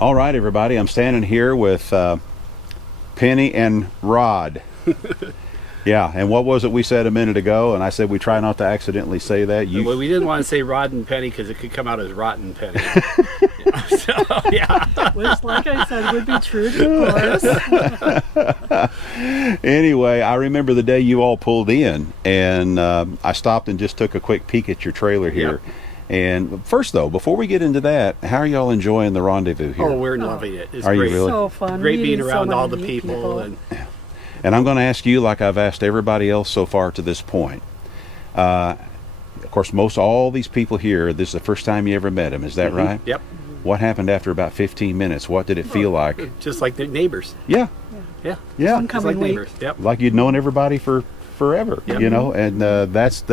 All right, everybody, I'm standing here with Penny and Rod. Yeah, and what was it we said a minute ago? And I said we try not to accidentally say that. Well, we didn't want to say Rod and Penny because it could come out as Rotten Penny. So, yeah. Which, like I said, would be true to course. Anyway, I remember the day you all pulled in, and I stopped and just took a quick peek at your trailer here. Yep. And first, though, before we get into that, how are y'all enjoying the rendezvous here? Oh, we're loving it. It's are great. You really? So fun. Great being Meeting around so all the many people. And I'm going to ask you, like I've asked everybody else so far to this point. Of course, most all these people here, this is the first time you ever met them. Is that right? Yep. What happened after about 15 minutes? What did it feel like? Just like their neighbors. Yeah. Yeah. Yeah. Just like neighbors. Yep. Like you'd known everybody for forever. Yep. You know, and that's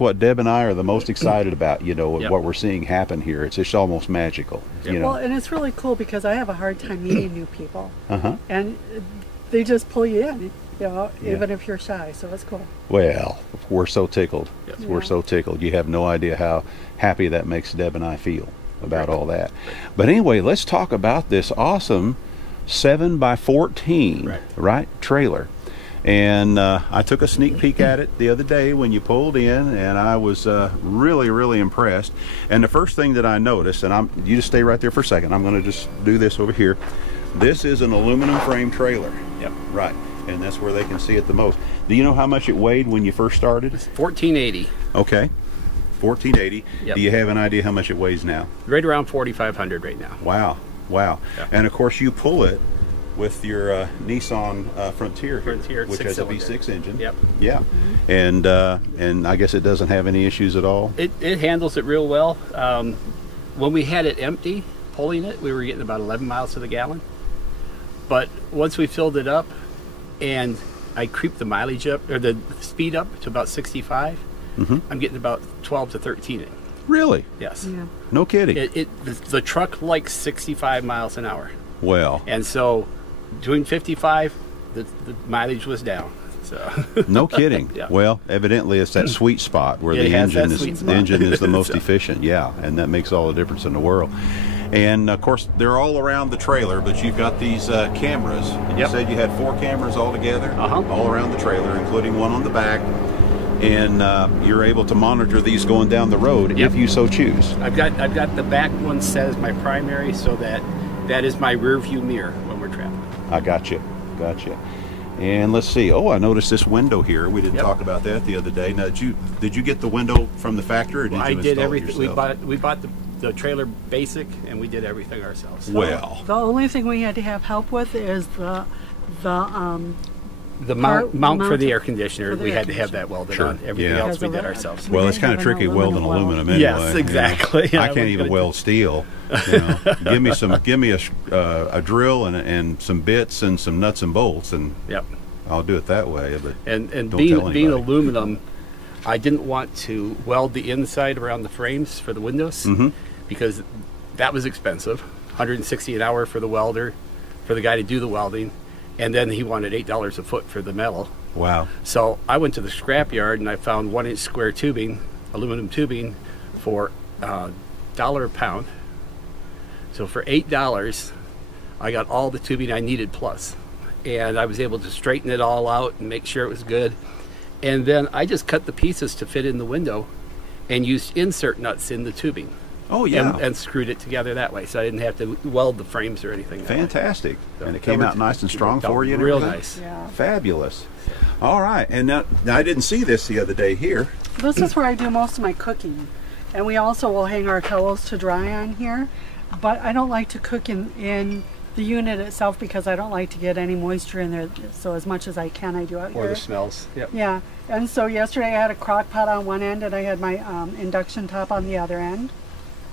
what Deb and I are the most excited about. You know, Yep. what we're seeing happen here. It's just almost magical. Yep. You know. Well, and it's really cool because I have a hard time meeting new people. Uh-huh. And they just pull you in, you know, Yeah. even if you're shy. So it's cool. Well, we're so tickled. Yes. We're so tickled. You have no idea how happy that makes Deb and I feel about all that. But anyway, let's talk about this awesome 7x14 right trailer. And I took a sneak peek at it the other day when you pulled in, and I was really impressed. And the first thing that I noticed, and you just stay right there for a second, I'm going to just do this over here. This is an aluminum frame trailer. Yep. Right. And that's where they can see it the most. Do you know how much it weighed when you first started? It's 1480. Okay. 1480. Yep. Do you have an idea how much it weighs now? Right around 4,500 right now. Wow. Wow. Yep. And of course you pull it with your Nissan Frontier here, Frontier, which has a six-cylinder. V6 engine. Yep. Yeah. And I guess it doesn't have any issues at all. It handles it real well. When we had it empty, pulling it, we were getting about 11 miles to the gallon. But once we filled it up, and I creeped the mileage up, or the speed up to about 65, I'm getting about 12 to 13 in. Really? Yes. Yeah. No kidding. The truck likes 65 miles an hour. Well. And so doing 55, the mileage was down. So No kidding. Yeah. Well, evidently it's that sweet spot where It the has that engine sweet is spot. the engine is the most So- efficient. Yeah, and that makes all the difference in the world. And of course, they're all around the trailer, but you've got these cameras. You Yep. said you had 4 cameras all together, Uh-huh. all around the trailer, including one on the back. And you're able to monitor these going down the road Yep. if you so choose. I've got the back one set as my primary, so that is my rear view mirror when we're traveling. I got you. And let's see. Oh, I noticed this window here. We didn't Yep. talk about that the other day. Now, did you get the window from the factory, or did I you did install it everything. yourself? We bought the trailer basic, and we did everything ourselves. Well, The only thing we had to have help with is the The Part- mount for mount the air conditioner, for the we air had to have that welded Sure. on. Everything Yeah. else we did Because of ourselves. well, We it's may kind have of an tricky welding aluminum aluminum weld. anyway. Yes, you know. exactly. Yeah, I can't even weld steel. You know. Give me a drill and some bits and some nuts and bolts, and Yep. I'll do it that way. But And don't being tell being anybody. aluminum, I didn't want to weld the inside around the frames for the windows because that was expensive. $160 an hour for the welder, for the guy to do the welding, and then he wanted $8 a foot for the metal. wow, So I went to the scrap yard and I found 1-inch square tubing, aluminum tubing, for $1 a pound. So for $8, I got all the tubing I needed plus. And I was able to straighten it all out and make sure it was good. And then I just cut the pieces to fit in the window and used insert nuts in the tubing. oh yeah, And screwed it together that way. So I didn't have to weld the frames or anything. that way. fantastic. So And it they came were- out nice and strong worked out for you. And real everything? nice. Yeah. Fabulous. All right, and now I didn't see this the other day here. This is where I do most of my cooking. And we also will hang our towels to dry on here. But I don't like to cook in the unit itself because I don't like to get any moisture in there. So as much as I can, I do out Or here. the smells. Yep. Yeah. And so yesterday I had a crock pot on one end and I had my induction top on the other end.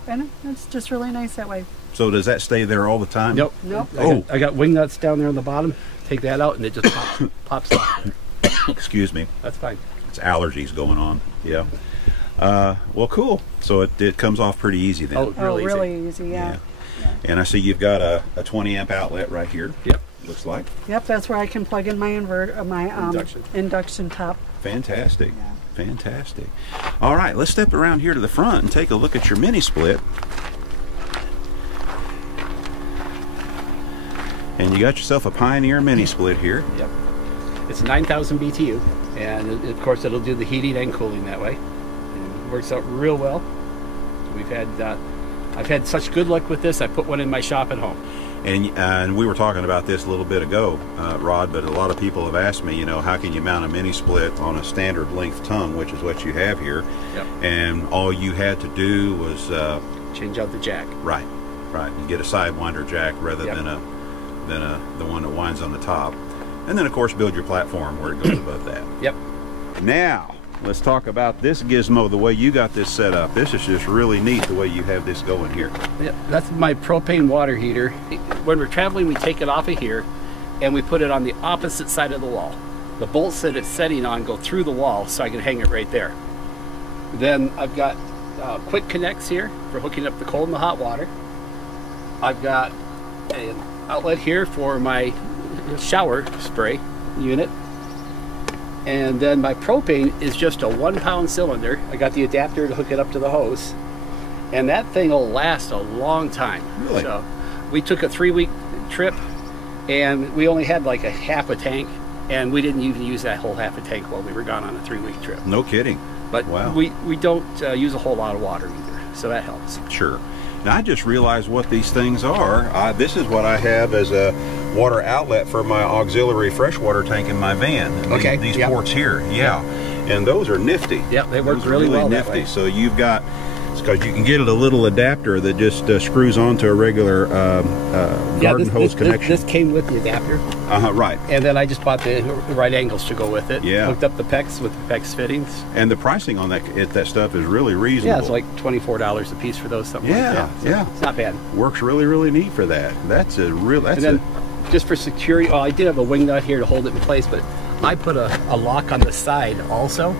And it's just really nice that way. So does that stay there all the time? Nope. Nope. I got wing nuts down there on the bottom. Take that out and it just pops off. Excuse me. That's fine. It's allergies going on. Yeah. Well, cool. So it comes off pretty easy then. Oh, Oh, really really easy, yeah. And I see you've got a 20 amp outlet right here. Yep. Looks like. Yep, that's where I can plug in my inverter, my induction top. Fantastic. Fantastic. All right, let's step around here to the front and take a look at your mini split. And you got yourself a Pioneer mini split here. Yep. It's 9,000 BTU, and of course it'll do the heating and cooling that way. And it works out real well. We've had, I've had such good luck with this. I put one in my shop at home. And we were talking about this a little bit ago, Rod, but a lot of people have asked me, you know, how can you mount a mini split on a standard length tongue, which is what you have here. Yep. And all you had to do was change out the jack. Right. You get a sidewinder jack rather than the one that winds on the top. And then of course build your platform where it goes above that. Yep. Now, let's talk about this gizmo, the way you got this set up. This is just really neat the way you have this going here. Yep. That's my propane water heater. When we're traveling, we take it off of here and we put it on the opposite side of the wall. The bolts that it's setting on go through the wall so I can hang it right there. Then I've got quick connects here for hooking up the cold and the hot water. I've got an outlet here for my shower spray unit. And then my propane is just a 1 pound cylinder. I got the adapter to hook it up to the hose. And that thing will last a long time. Really? So we took a 3-week trip and we only had like a half a tank, and we didn't even use that whole half a tank while we were gone on a 3-week trip. No kidding. But wow. we don't use a whole lot of water either, so that helps. Sure. Now I just realized what these things are. This is what I have as a water outlet for my auxiliary freshwater tank in my van. Okay. These yep. ports here, yeah. And those are nifty. Yeah, they work those really well nifty. that way. So you've got, because you can get a little adapter that just screws onto a regular garden hose connection. This came with the adapter. Right. And then I just bought the right angles to go with it. Yeah. Hooked up the PEX with the PEX fittings. And the pricing on that stuff is really reasonable. Yeah, it's like $24 a piece for those, something like that. So yeah. It's not bad. Works really, really neat for that. That's a real. That's and then just for security, well, I did have a wing nut here to hold it in place, but I put a lock on the side also.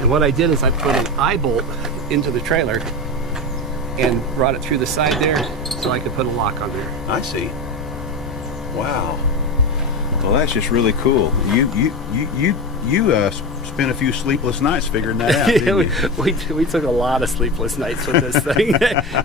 And what I did is I put an eye bolt into the trailer and brought it through the side there so I could put a lock on there. I see. Wow. Well, that's just really cool. You spent a few sleepless nights figuring that out, didn't you? we took a lot of sleepless nights with this thing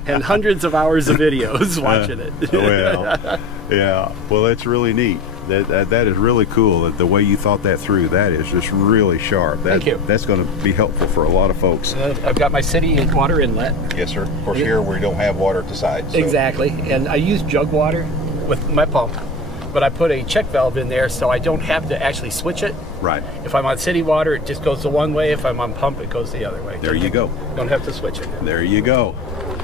and hundreds of hours of videos watching it. Well, yeah. Well, that's really neat. That is really cool. The way you thought that through, that is just really sharp. Thank you. That's going to be helpful for a lot of folks. I've got my city water inlet. Yes, sir. Of course, here we don't have water at the side. So. Exactly. And I use jug water with my pump, but I put a check valve in there so I don't have to actually switch it. Right. If I'm on city water, it just goes the one way. If I'm on pump, it goes the other way. There you go. Don't have to switch it. There you go.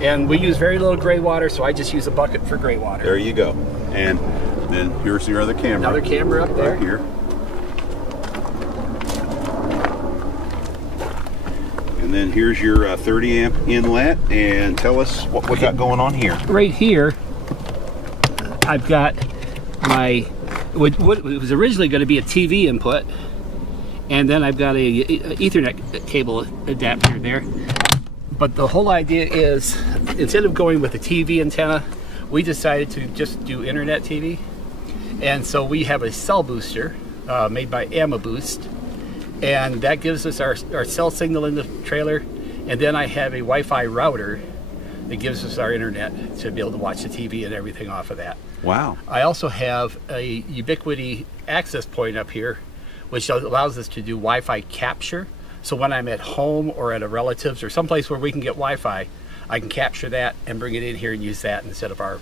And we use very little gray water, so I just use a bucket for gray water. There you go. And then here's your other camera. Another camera up there. Right here. And then here's your 30 amp inlet. And tell us what we got going on here. Right here, I've got my, what was originally going to be a TV input. And then I've got a Ethernet cable adapter there. But the whole idea is, instead of going with a TV antenna, we decided to just do internet TV. And so we have a cell booster made by AmaBoost, and that gives us our cell signal in the trailer. And then I have a Wi-Fi router that gives us our internet to be able to watch the TV and everything off of that. Wow. I also have a Ubiquiti access point up here, which allows us to do Wi-Fi capture. So when I'm at home or at a relative's or someplace where we can get Wi-Fi, I can capture that and bring it in here and use that instead of our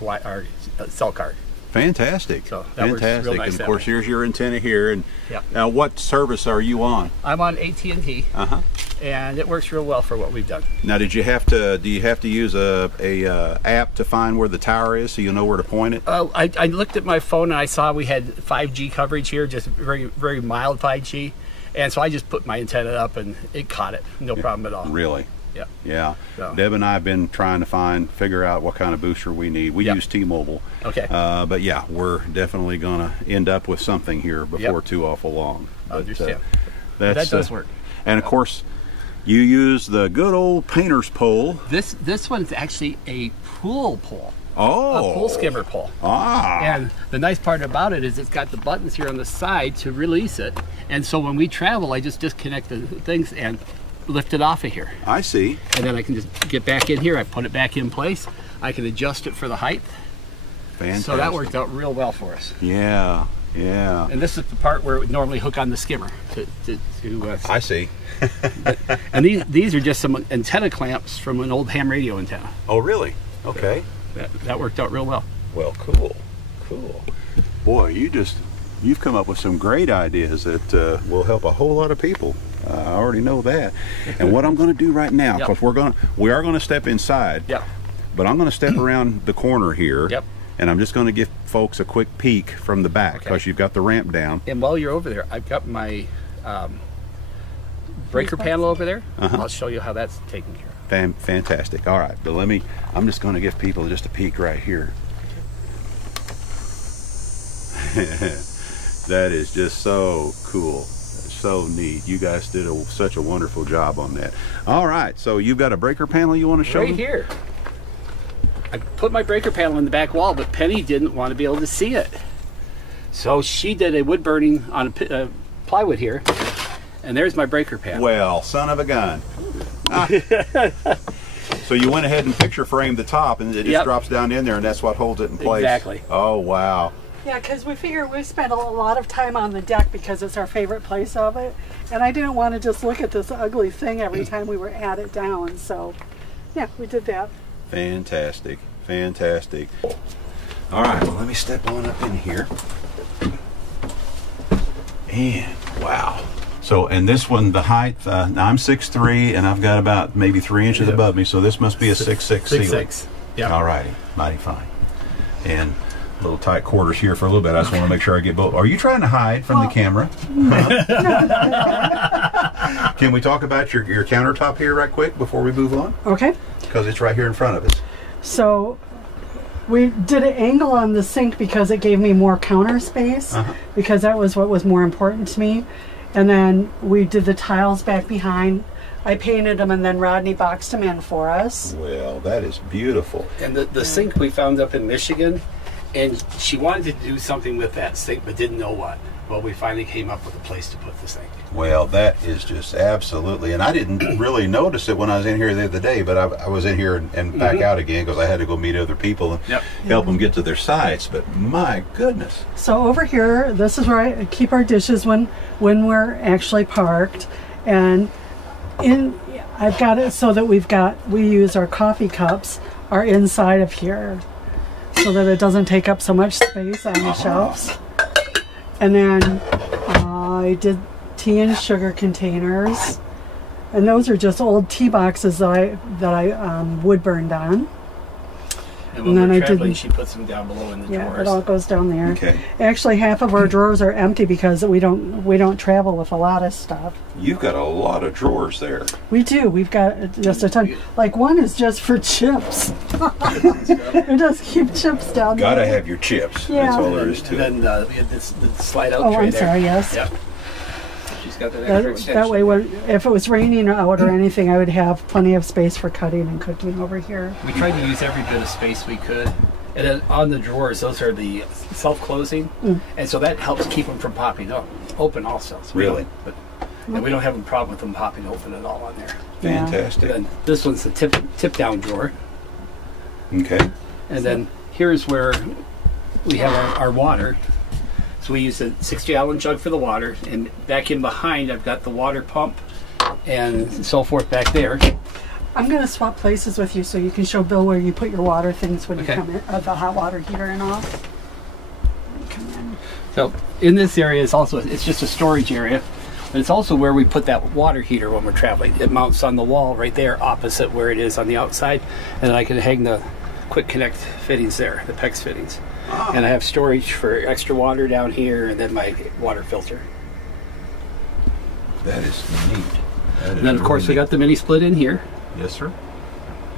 cell card. Fantastic. So that works real nice. And of course, here's your antenna here. And yep. Now, what service are you on? I'm on AT&T, and it works real well for what we've done. Now, do you have to use a app to find where the tower is so you know where to point it? I looked at my phone and I saw we had 5G coverage here, just very, very mild 5G. And so I just put my antenna up and it caught it, no problem at all. Really? Yeah. Yeah. So. Deb and I have been trying to figure out what kind of booster we need. We use T-Mobile. Okay. But yeah, we're definitely going to end up with something here before too awful long. I understand. That does work. And of course, you use the good old painter's pole. This one's actually a pool pole. Oh. A pool skimmer pole. Ah. And the nice part about it is it's got the buttons here on the side to release it. And so when we travel, I just disconnect the things and lift it off of here. I see. And then I can just get back in here. I put it back in place. I can adjust it for the height. Fantastic. So that worked out real well for us. Yeah, yeah. And this is the part where it would normally hook on the skimmer. I see. And these are just some antenna clamps from an old ham radio antenna. Oh, really? Okay. That worked out real well. Well, cool, cool. Boy, you've come up with some great ideas that will help a whole lot of people. I already know that. And what I'm going to do right now, because we are going to step inside. Yep. But I'm going to step around the corner here. Yep. And I'm just going to give folks a quick peek from the back because you've got the ramp down. And while you're over there, I've got my breaker panel over there. I'll show you how that's taken care of. Fantastic. All right, but I'm just going to give people just a peek right here. That is just so cool. So neat. You guys did such a wonderful job on that. All right, so you've got a breaker panel you want to show right them? here. I put my breaker panel in the back wall, but Penny didn't want to be able to see it. So she did a wood burning on a plywood here, and there's my breaker panel. Well, son of a gun. So you went ahead and picture framed the top, and it just drops down in there, and that's what holds it in place. Exactly. Oh, wow. Yeah, because we figure we spent a lot of time on the deck because it's our favorite place of it. And I didn't want to just look at this ugly thing every time we were at it down. So, yeah, we did that. Fantastic. Fantastic. All right, well, let me step on up in here. And, wow. So, and this one, the height, now I'm 6'3", and I've got about maybe 3 inches above me, so this must be a 6'6" ceiling. 6'6". Yeah. All righty. Mighty fine. And a little tight quarters here for a little bit. I just want to make sure I get both. Are you trying to hide from the camera? Can we talk about your countertop here right quick before we move on? Okay. Because it's right here in front of us. So we did an angle on the sink because it gave me more counter space, because that was what was more important to me. And then we did the tiles back behind. I painted them, and then Rodney boxed them in for us. Well, that is beautiful. And the sink we found up in Michigan, and she wanted to do something with that sink but didn't know what. Well, we finally came up with a place to put the sink. Well, that is just absolutely, and I didn't really notice it when I was in here the other day, but I was in here and back out again because I had to go meet other people and help them get to their sites. But my goodness. So over here, this is where I keep our dishes when we're actually parked. And I've got it so that we use our coffee cups are inside of here so that it doesn't take up so much space on the shelves. And then I did tea and sugar containers, and those are just old tea boxes that I wood burned on. And when we're traveling, she puts them down below in the drawers. Yeah, it all goes down there. Okay. Actually, half of our drawers are empty because we don't travel with a lot of stuff. You've got a lot of drawers there. We do. We've got just a ton. Like one is just for chips. We just keep chips down there. Gotta have your chips. Yeah. That's all there is to it. And then we had the slide-out Oh, tray I'm there. sorry. Yes. Yep. She's got that extra extension. That way, if it was raining out or anything, I would have plenty of space for cutting and cooking over here. We tried to use every bit of space we could. And then on the drawers, those are the self-closing, and so that helps keep them from popping open also. So Really? And we don't have a problem with them popping open at all on there. Fantastic. And then this one's the tip-down drawer. Okay. And then here's where we have our water. So we use a 60-gallon jug for the water, and back in behind I've got the water pump and so forth back there. I'm going to swap places with you so you can show Bill where you put your water things when you Okay. come in, the hot water heater and all. Come in. So in this area it's just a storage area, but it's also where we put that water heater when we're traveling. It mounts on the wall right there opposite where it is on the outside, and I can hang the quick connect fittings there, the PEX fittings. And I have storage for extra water down here, and then my water filter. That is neat. And then of course we got the mini split in here. Yes, sir.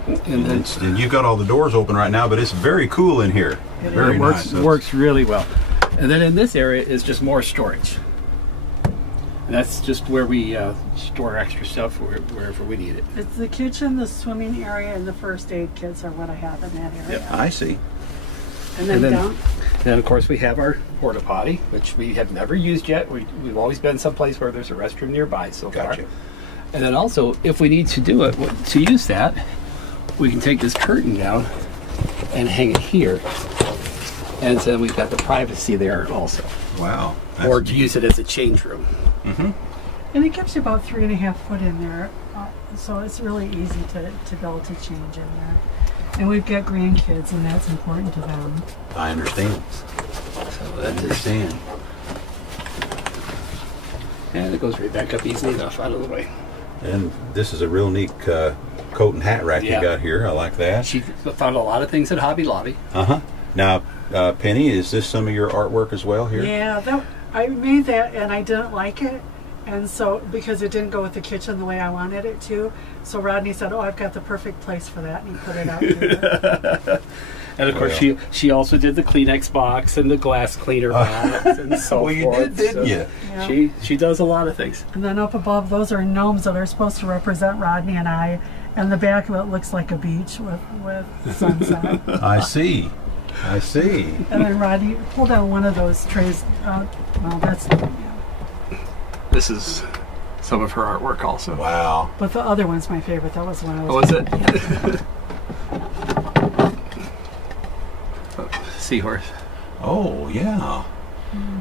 And then And you've got all the doors open right now, but it's very cool in here. Very it nice. works really well. And then in this area is just more storage. And that's just where we store extra stuff wherever we need it. It's the kitchen, the swimming area, and the first aid kits are what I have in that area. Yep, I see. And then down. Then of course we have our Porta Potty, which we have never used yet. We've always been someplace where there's a restroom nearby so far. Gotcha. And then also, if we need to do it, to use that, we can take this curtain down and hang it here. And then we've got the privacy there also. Wow. Or to use it as a change room. Mm-hmm. And it gives you about 3.5 foot in there, so it's really easy to be able to change in there. And we've got grandkids, and that's important to them. I understand. So I understand. And it goes right back up easily enough out of the way. And this is a real neat coat and hat rack you got here. I like that. She found a lot of things at Hobby Lobby. Uh-huh. Now, Penny, is this some of your artwork as well here? Yeah, I made that, and I didn't like it. And so, because it didn't go with the kitchen the way I wanted it to, so Rodney said, "Oh, I've got the perfect place for that," and he put it out here. And of course, she also did the Kleenex box and the glass cleaner box and so well, forth. you did, didn't you? Yeah. She does a lot of things. And then up above, those are gnomes that are supposed to represent Rodney and I, and the back of it looks like a beach with sunset. I see. I see. And then Rodney, pull down one of those trays. Well, that's... This is some of her artwork also. Wow. But the other one's my favorite. That was one I was... Oh, is it? Seahorse. Oh, yeah.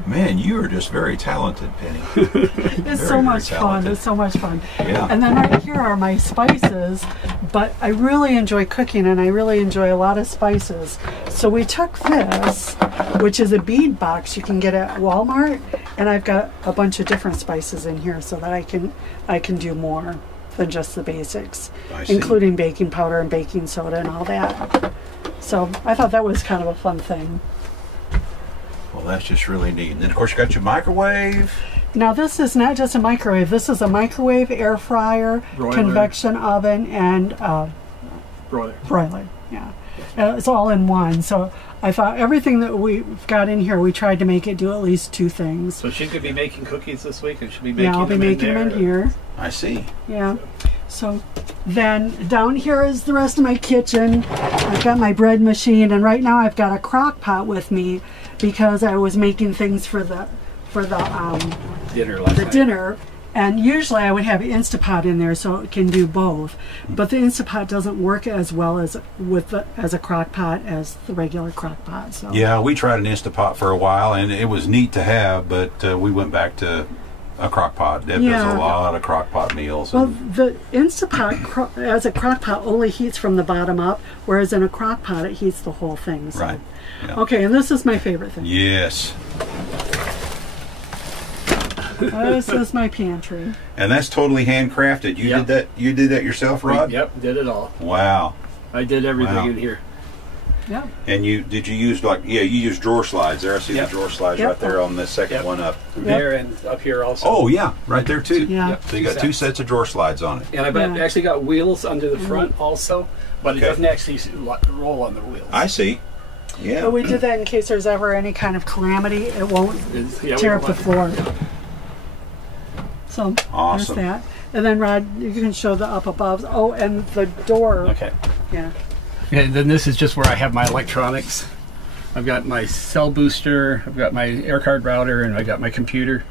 Man, you are just very talented, Penny. It's so much fun. It's so much fun. Yeah. And then right here are my spices, but I really enjoy cooking, and I really enjoy a lot of spices. So we took this, which is a bead box you can get at Walmart, and I've got a bunch of different spices in here so that I can do more than just the basics, including baking powder and baking soda and all that. So I thought that was kind of a fun thing. Well, that's just really neat. And then, of course, you got your microwave. Now, this is not just a microwave. This is a microwave, air fryer, broiler, convection oven, and broiler. Yeah. It's all in one. So I thought everything that we've got in here, we tried to make it do at least 2 things. So she could be making cookies this week, and she'll be making I'll be making them in here. I see. Yeah. So then down here is the rest of my kitchen. I've got my bread machine, and right now I've got a crock pot with me because I was making things for the dinner last night. dinner. And usually I would have Instapot in there so it can do both. But the Instapot doesn't work as well as as a crock pot as the regular crock pot. So. Yeah, we tried an Instapot for a while, and it was neat to have, but we went back to a crock pot. There's a lot of crock pot meals. Well, the Instapot as a crock pot only heats from the bottom up, whereas in a crock pot it heats the whole thing. So. Right. Yeah. Okay, and this is my favorite thing. Yes. This is my pantry. And that's totally handcrafted. You did that. You did that yourself, Rod? Yep, did it all. Wow. I did everything in here. Yep. And you use you use drawer slides there. I see the drawer slides right there on the second one up. There and up here also. Oh yeah, right there too. Yeah. So you got 2 sets of drawer slides on it. And I've actually got wheels under the front also, but it doesn't actually roll on the wheels. I see. Yeah. But we did that in case there's ever any kind of calamity. It won't tear up the floor. So awesome. There's that. And then Rod, you can show the up above. Oh, and the door. Okay. Yeah. Okay, then this is just where I have my electronics. I've got my cell booster, I've got my air card router, and I got my computer.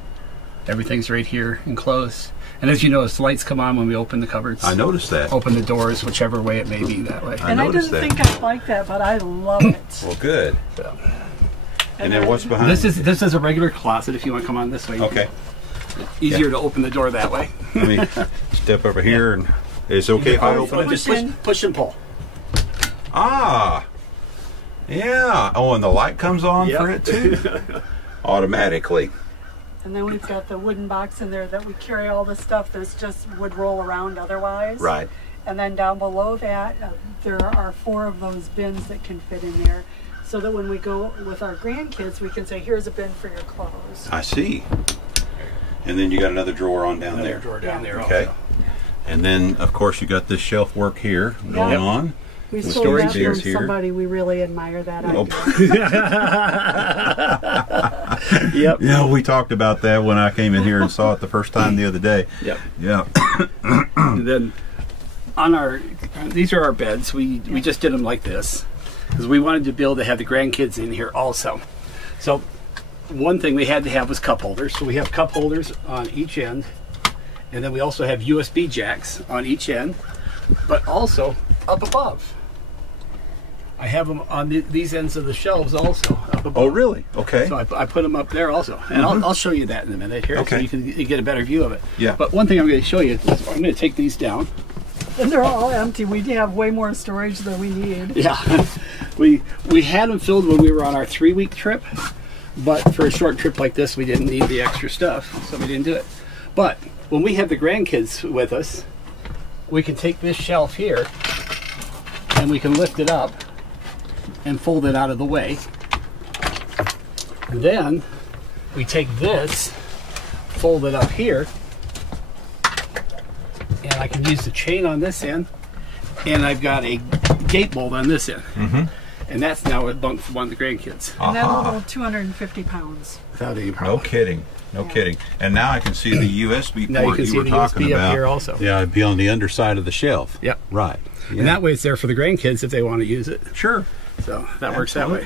Everything's right here enclosed. And as you notice, the lights come on when we open the cupboards. I noticed that. Open the doors, whichever way it may be that way. And I didn't think I'd like that, but I love it. Well, good. So. And then what's behind this is a regular closet if you want to come on this way. Okay. Easier to open the door that way. Let me step over here, and it's okay if I open it? Just push and pull. Ah. Yeah. Oh, and the light comes on for it too? Automatically. And then we've got the wooden box in there that we carry all the stuff that's just would roll around otherwise. Right. And then down below that, there are 4 of those bins that can fit in there, so that when we go with our grandkids, we can say, here's a bin for your clothes. I see. And then you got another drawer on down there. Drawer down there okay. also. And then, of course, you got this shelf work here going on. We With stole that storage from here. somebody. We really admire that idea. Yep. Yeah, we talked about that when I came in here and saw it the first time the other day. Yep. Yeah. And then on these are our beds. We just did them like this because we wanted to be able to have the grandkids in here also. So one thing we had to have was cup holders. So we have cup holders on each end, and then we also have USB jacks on each end, but also up above. I have them on these ends of the shelves also. Up above. Oh, really? Okay. So I put them up there also, and I'll show you that in a minute here, Okay. so you get a better view of it. Yeah. But one thing I'm going to show you is I'm going to take these down. And they're all empty. We have way more storage than we need. Yeah, we had them filled when we were on our 3-week trip, but for a short trip like this, we didn't need the extra stuff, so we didn't do it. But when we have the grandkids with us, we can take this shelf here, and we can lift it up and fold it out of the way. And then we take this, fold it up here, and I can use the chain on this end, and I've got a gate bolt on this end. And that's now a bunk for one of the grandkids. And that little 250 pounds. Without any problem. No kidding. No kidding. And now I can see the USB Now you port can you see were the talking USB about. up here also. Yeah, it'd be on the underside of the shelf. Yep. Right. Yeah. And that way it's there for the grandkids if they want to use it. Sure. So that works that way.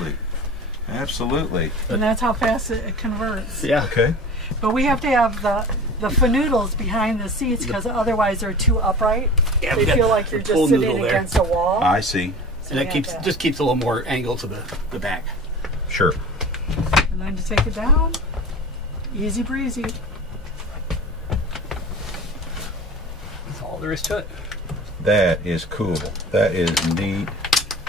Absolutely. And that's how fast it converts. Yeah. Okay. But we have to have the fanoodles behind the seats because otherwise they're too upright. Yeah, They we got feel like you're the just pull sitting noodle there. against a wall. I see. So And we that have just keeps a little more angle to the back. Sure. And then to take it down, easy breezy. That's all there is to it. That is cool. That is neat.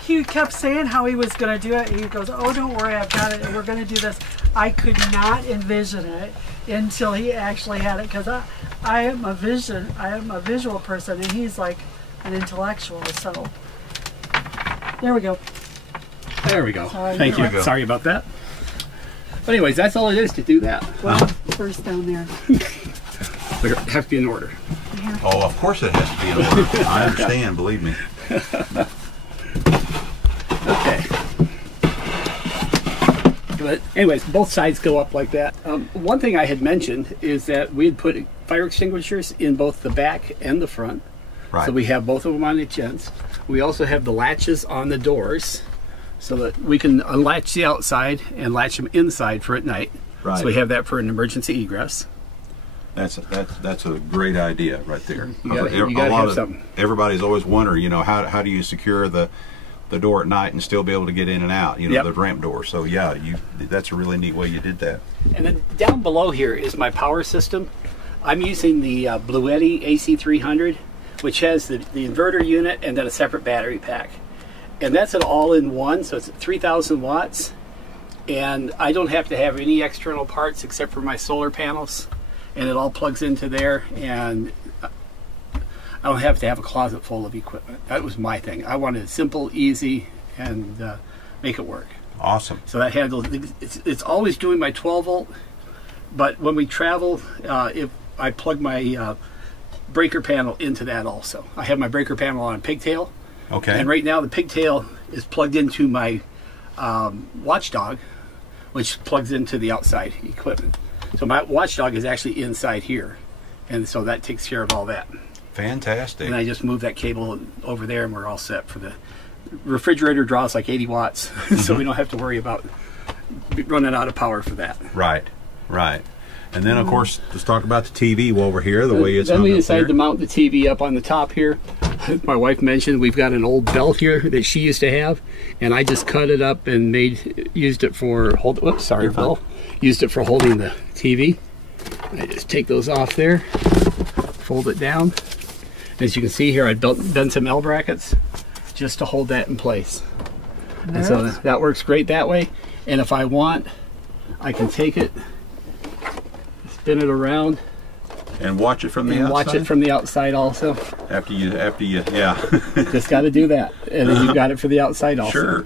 He kept saying how he was going to do it, and he goes, "Oh, don't worry, I've got it, and we're going to do this." I could not envision it until he actually had it, because I am a visual person, and he's like an intellectual. So there we go. There we go. Sorry. Thank There you. we go. Sorry about that. But anyways, that's all it is to do that. Well, first down there. They have to be in order. Oh, of course it has to be in order. I understand, believe me. Okay. But anyways, both sides go up like that. One thing I had mentioned is that we had put fire extinguishers in both the back and the front. Right. So we have both of them on each ends. We also have the latches on the doors so that we can unlatch the outside and latch them inside for at night. Right. So we have that for an emergency egress. That's a great idea right there. You gotta A lot have of- something. Everybody's always wondering, how do you secure the door at night and still be able to get in and out, Yep. the ramp door. So yeah, that's a really neat way you did that. And then down below here is my power system. I'm using the Bluetti AC300, which has the inverter unit and then a separate battery pack. And that's an all-in-one, so it's 3,000 watts. And I don't have to have any external parts except for my solar panels. And it all plugs into there, and I don't have to have a closet full of equipment. That was my thing. I wanted it simple, easy, and make it work. Awesome. So that handles, it's always doing my 12 volt, but when we travel, if I plug my breaker panel into that also. I have my breaker panel on pigtail, Okay. and right now the pigtail is plugged into my watchdog, which plugs into the outside equipment. So my watchdog is actually inside here, and so that takes care of all that. Fantastic. And I just move that cable over there, and we're all set for the refrigerator. Draws like 80 watts, so we don't have to worry about running out of power for that. Right. And then, of course, let's talk about the TV while we're here, the way it's Then hung we up decided there. to mount the TV up on the top here. My wife mentioned we've got an old belt here that she used to have, and I just cut it up and used it for used it for holding the TV. I just take those off there, fold it down. As you can see here, I've done some L brackets just to hold that in place. And so that works great that way. And if I want, I can take it, spin it around, And watch it from the and outside. watch it from the outside also. after you, yeah. Just got to do that, and then you've got it for the outside also. Sure.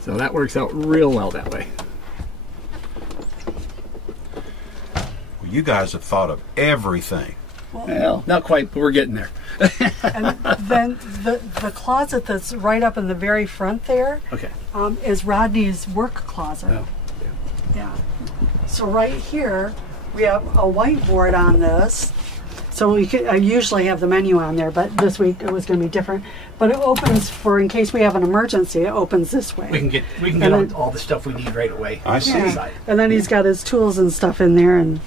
So that works out real well that way. Well, you guys have thought of everything. Well, not quite, but we're getting there. And then the closet that's right up in the very front there Okay. is Rodney's work closet. Oh. Yeah. So right here, we have a whiteboard on this. So I usually have the menu on there, but this week it was going to be different. But it opens for in case we have an emergency. It opens this way. We can get then- all the stuff we need right away. I see. Yeah. And then he's got his tools and stuff in there, and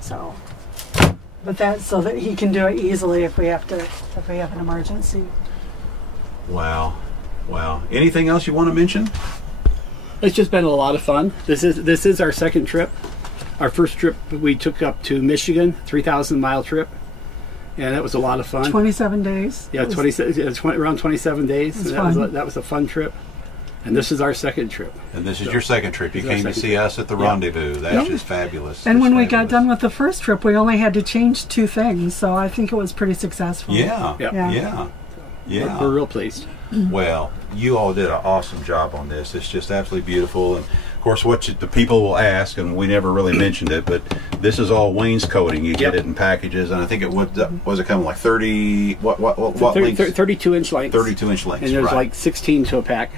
so. But that's so that he can do it easily if we have an emergency. Wow. Wow. Anything else you want to mention? It's just been a lot of fun. This is our second trip. Our first trip we took up to Michigan, 3,000-mile trip, and that was a lot of fun. 27 days. Yeah, around 27 days. That was a fun trip. And this is our second trip. And this is your second trip. You came to see us at the rendezvous. That's just fabulous. And when we fabulous. got done with the first trip, we only had to change 2 things, so I think it was pretty successful. Yeah. We're real pleased. Well, you all did an awesome job on this. It's just absolutely beautiful. And of course, the people will ask, and we never really mentioned it, but this is all wainscoting. You get it in packages, and I think it was it coming like 30 what length? 32-inch lengths. 32-inch lengths. And there's like 16 to a pack.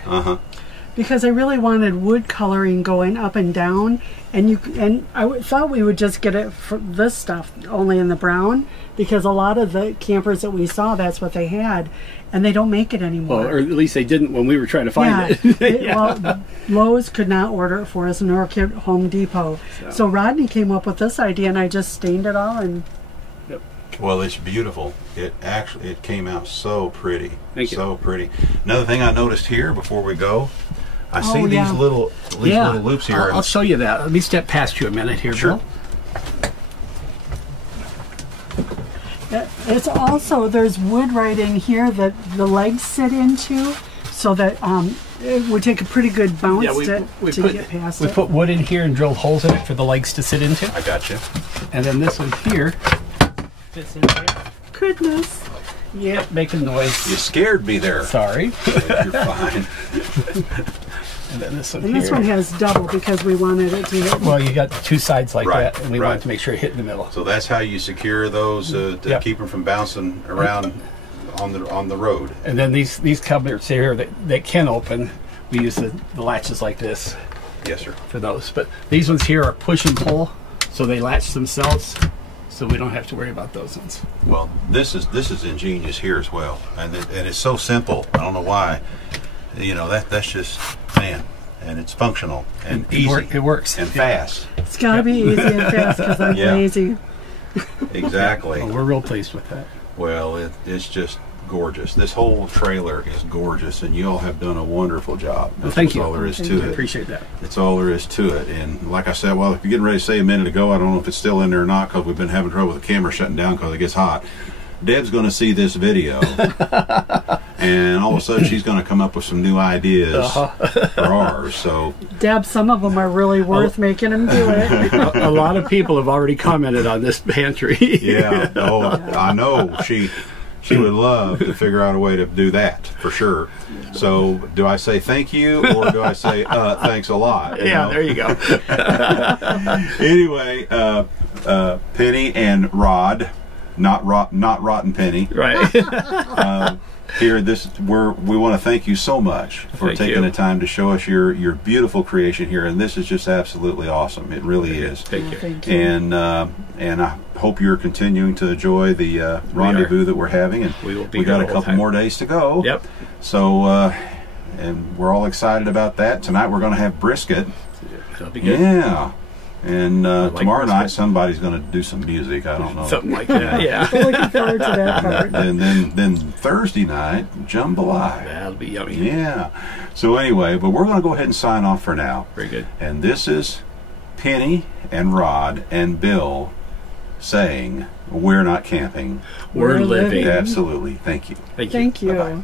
Because I really wanted wood coloring going up and down, and I thought we would just get it for this stuff only in the brown, because a lot of the campers that we saw, that's what they had, and they don't make it anymore. Well, or at least they didn't when we were trying to find it. Well, Lowe's could not order it for us, nor could Home Depot. So Rodney came up with this idea, and I just stained it all. And well, it's beautiful. It came out so pretty. Thank you. So pretty. Another thing I noticed here before we go, I see these yeah. little loops here. I'll show you that. Let me step past you a minute here, Sure. Bill. it's also, there's wood right in here that the legs sit into, so that it would take a pretty good bounce to get past it. We put wood in here and drilled holes in it for the legs to sit into. I got you. And then this one here fits in here. Goodness. Yep, making noise. You scared me there. Sorry. You're fine. And then this one And here. this one has double because we wanted it to hit. Well, you got 2 sides like Right, that, and we right. wanted to make sure it hit in the middle. So that's how you secure those to keep them from bouncing around on the road. And then these cupboards here that can open, we use the latches like this Yes, sir. for those. But these ones here are push and pull, so they latch themselves, so we don't have to worry about those ones. Well, this is ingenious here as well, and it's so simple. I don't know why. You know, that's just, man, and it's functional and easy. It works. And fast. It's got to be easy and fast because I'm lazy. Exactly. Well, we're real pleased with that. Well, it's just gorgeous. This whole trailer is gorgeous, and you all have done a wonderful job. Well, thank you. That's all there is Thank to you. it. Appreciate that. That's all there is to it. And like I said, well, if you're getting ready to say a minute ago, I don't know if it's still in there or not because we've been having trouble with the camera shutting down because it gets hot. Deb's going to see this video, and all of a sudden she's going to come up with some new ideas for ours. So, Deb, some of them are really worth making them do it. A lot of people have already commented on this pantry. yeah, I know she would love to figure out a way to do that for sure. So, do I say thank you or do I say thanks a lot? Yeah, there you go. Anyway, Penny and Rod. Not Rotten Penny. Right. Here, we want to thank you so much for taking the time to show us your beautiful creation here, and this is just absolutely awesome. It really is. Thank you. Thank you. And I hope you're continuing to enjoy the rendezvous that we're having, and We will be we got here a all the couple time. more days to go. Yep. So, and we're all excited about that. Tonight we're going to have brisket. That'll be good. Yeah. And like tomorrow night brisket. somebody's going to do some music. I don't know. Something like that. Yeah. We're looking forward to that part. And then Thursday night, jambalaya. That'll be yummy. Yeah. So anyway, but we're going to go ahead and sign off for now. Very good. And this is Penny and Rod and Bill saying, "We're not camping." We're living. Absolutely. Thank you. Thank you. Thank you. Bye-bye.